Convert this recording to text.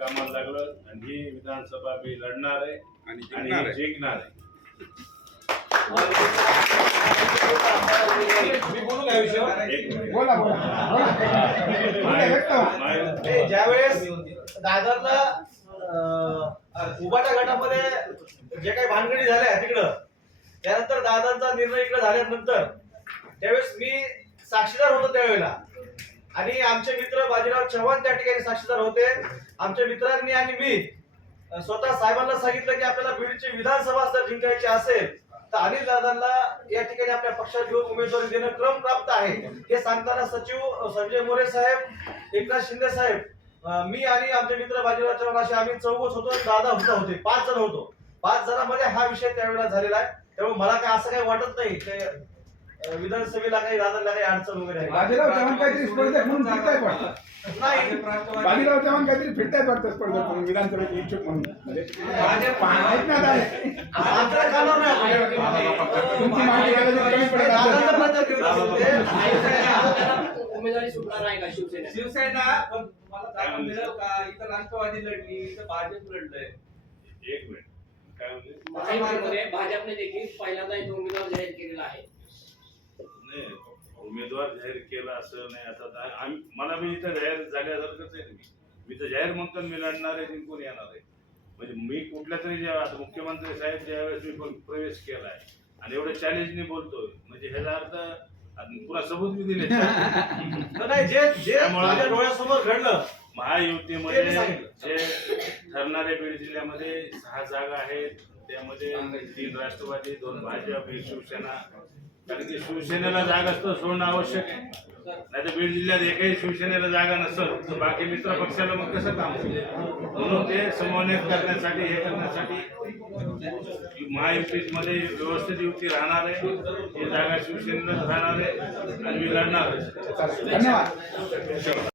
कामाला लागलं आणि ही विधानसभा मी लढणार आहे आणि जिंकणार आहे. जिंकणार आहे मी बोलू का बोला बोला ज्या वेळेस दादरला उबाटा गटामध्ये जे काही भानगडी झाल्या तिकडं त्यानंतर दादरचा निर्णय इकडे झाल्यानंतर त्यावेळेस मी साक्षीदार होतो त्यावेळेला आणि आमचे मित्र बाजीराव चव्हाण त्या ठिकाणी साक्षीदार होते आमच्या मित्रांनी आणि मी स्वतः साहेबांना सांगितलं की आपल्याला बीडची विधानसभा जर जिंकायची असेल तर अनिल दादांना या ठिकाणी आपल्या पक्षात घेऊन उमेदवारी देणं क्रम प्राप्त आहे हे सांगताना सचिव संजय मोरे साहेब एकनाथ शिंदे साहेब मी आणि आमचे मित्र बाजीराव चव्हाण असे आम्ही चौघच होतो दादा होता होते पाच जण होतो पाच जणांमध्ये हा विषय त्यावेळेला झालेला आहे त्यामुळे मला काय असं काही वाटत नाही विधानसभेला काही राजाला काही अडचण वगैरे आहे बाजीराव चव्हाण काहीतरी स्पर्धक म्हणून फिरतायत वाटतं नाही बाजीराव चव्हाण काहीतरी इच्छुक म्हणून उमेदवारी सुटणार नाही शिवसेना मला इथं राष्ट्रवादी लढली इथं भाजप लढलंय एक मिनिट काय म्हणजे भाजपने देखील पहिल्यांदा एक उमेदवार जाहीर केलेला आहे उमेदवार जाहीर केला असं नाही आता मला मी इथं जाहीर झाल्यासारखंच आहे मी मी तर जाहीर म्हणतो मी लढणार आहे जिंकून येणार आहे म्हणजे मी कुठल्या तरी ज्या मुख्यमंत्री साहेब ज्यावेळेस मी प्रवेश केला आहे आणि एवढं चॅलेंजने बोलतोय म्हणजे ह्याचा अर्थ पुरा सबूत मी दिले नाही जे जे डोळ्यासमोर घडलं महायुतीमध्ये जे ठरणारे बीड जिल्ह्यामध्ये सहा जागा आहेत त्यामध्ये तीन राष्ट्रवादी दोन भाजप एक शिवसेना कारण की शिवसेनेला जागा असतं सोडणं आवश्यक आहे नाही तर बीड जिल्ह्यात एकही शिवसेनेला जागा नसेल तर बाकी मित्र पक्षाला मग कसं काम म्हणून ते समन्वय करण्यासाठी हे करण्यासाठी महायुतीमध्ये व्यवस्थित युती राहणार आहे ही जागा शिवसेनेलाच राहणार आहे आणि मी लढणार आहे